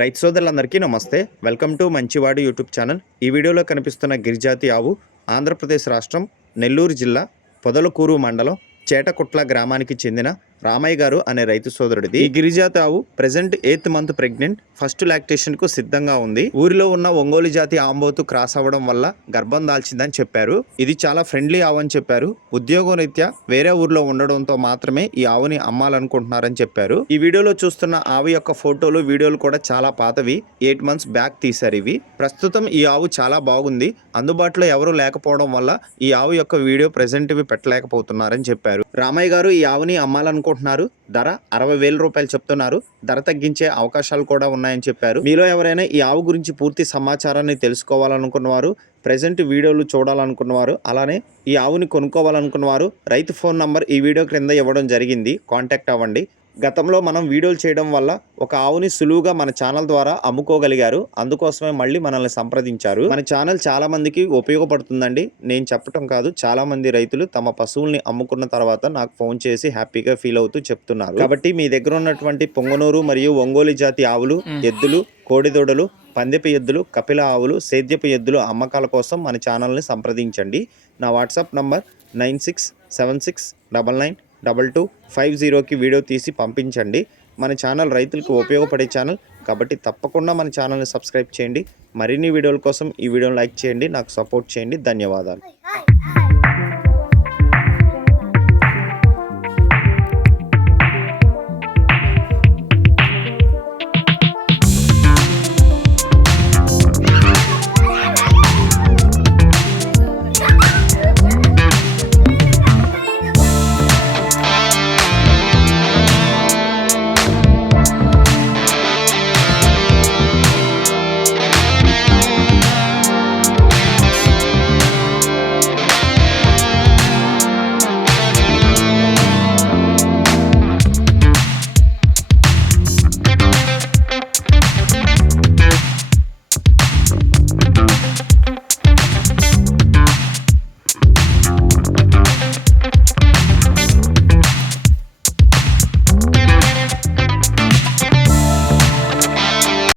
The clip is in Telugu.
రైతు సోదరులందరికీ నమస్తే. వెల్కమ్ టు మంచివాడు యూట్యూబ్ ఛానల్. ఈ వీడియోలో కనిపిస్తున్న గిరిజాతి ఆవు ఆంధ్రప్రదేశ్ రాష్ట్రం నెల్లూరు జిల్లా పొదలకూరు మండలం చేటకుట్ల గ్రామానికి చెందిన రామయ్య గారు అనే రైతు సోదరుడిది. ఈ గిరిజాతి ఆవు present 8th month pregnant, first lactation కు సిద్ధంగా ఉంది. ఊరిలో ఉన్న ఒంగోలు జాతి ఆంబోతు క్రాస్ అవ్వడం వల్ల గర్భం దాల్చిందని చెప్పారు. ఇది చాలా ఫ్రెండ్లీ ఆవు అని చెప్పారు. ఉద్యోగం రీత్యా వేరే ఊర్లో ఉండడంతో మాత్రమే ఈ ఆవుని అమ్మాలనుకుంటున్నారని చెప్పారు. ఈ వీడియోలో చూస్తున్న ఆవు యొక్క ఫోటోలు, వీడియోలు కూడా చాలా పాతవి, 8 months బ్యాక్ తీశారు ఇవి. ప్రస్తుతం ఈ ఆవు చాలా బాగుంది. అందుబాటులో ఎవరు లేకపోవడం వల్ల ఈ ఆవు యొక్క వీడియో ప్రెజెంట్ ఇవి పెట్టలేకపోతున్నారని చెప్పారు. రామయ్య గారు ఈ ఆవుని అమ్మాలనుకుంటున్నారు. ధర 60,000 రూపాయలు చెప్తున్నారు. ధర తగ్గించే అవకాశాలు కూడా ఉన్నాయని చెప్పారు. మీలో ఎవరైనా ఈ ఆవు గురించి పూర్తి సమాచారాన్ని తెలుసుకోవాలనుకున్నవారు, ప్రెజెంట్ వీడియోలు చూడాలనుకున్నవారు, అలానే ఈ ఆవుని కొనుక్కోవాలనుకున్నవారు రైతు ఫోన్ నంబర్ ఈ వీడియో క్రింద ఇవ్వడం జరిగింది. కాంటాక్ట్ అవ్వండి. గతంలో మనం వీడియోలు చేయడం వల్ల ఒక ఆవుని సులువుగా మన ఛానల్ ద్వారా అమ్ముకోగలిగారు. అందుకోసమే మళ్ళీ మనల్ని సంప్రదించారు. మన ఛానల్ చాలా మందికి ఉపయోగపడుతుందండి. నేను చెప్పటం కాదు, చాలా మంది రైతులు తమ పశువుల్ని అమ్ముకున్న తర్వాత నాకు ఫోన్ చేసి హ్యాపీగా ఫీల్ అవుతూ చెప్తున్నారు. కాబట్టి మీ దగ్గర ఉన్నటువంటి పొంగనూరు మరియు ఒంగోలు జాతి ఆవులు, ఎద్దులు, కోడిదూడలు, పందెపు ఎద్దులు, కపిల ఆవులు, సేద్యపు ఎద్దులు అమ్మకాల కోసం మన ఛానల్ని సంప్రదించండి. నా వాట్సాప్ నంబర్ 9676999250కి వీడియో తీసి పంపించండి. మన ఛానల్ రైతులకు ఉపయోగపడే ఛానల్ కాబట్టి తప్పకుండా మన ఛానల్ని సబ్స్క్రైబ్ చేయండి. మరిన్ని వీడియోల కోసం ఈ వీడియోని లైక్ చేయండి, నాకు సపోర్ట్ చేయండి. ధన్యవాదాలు.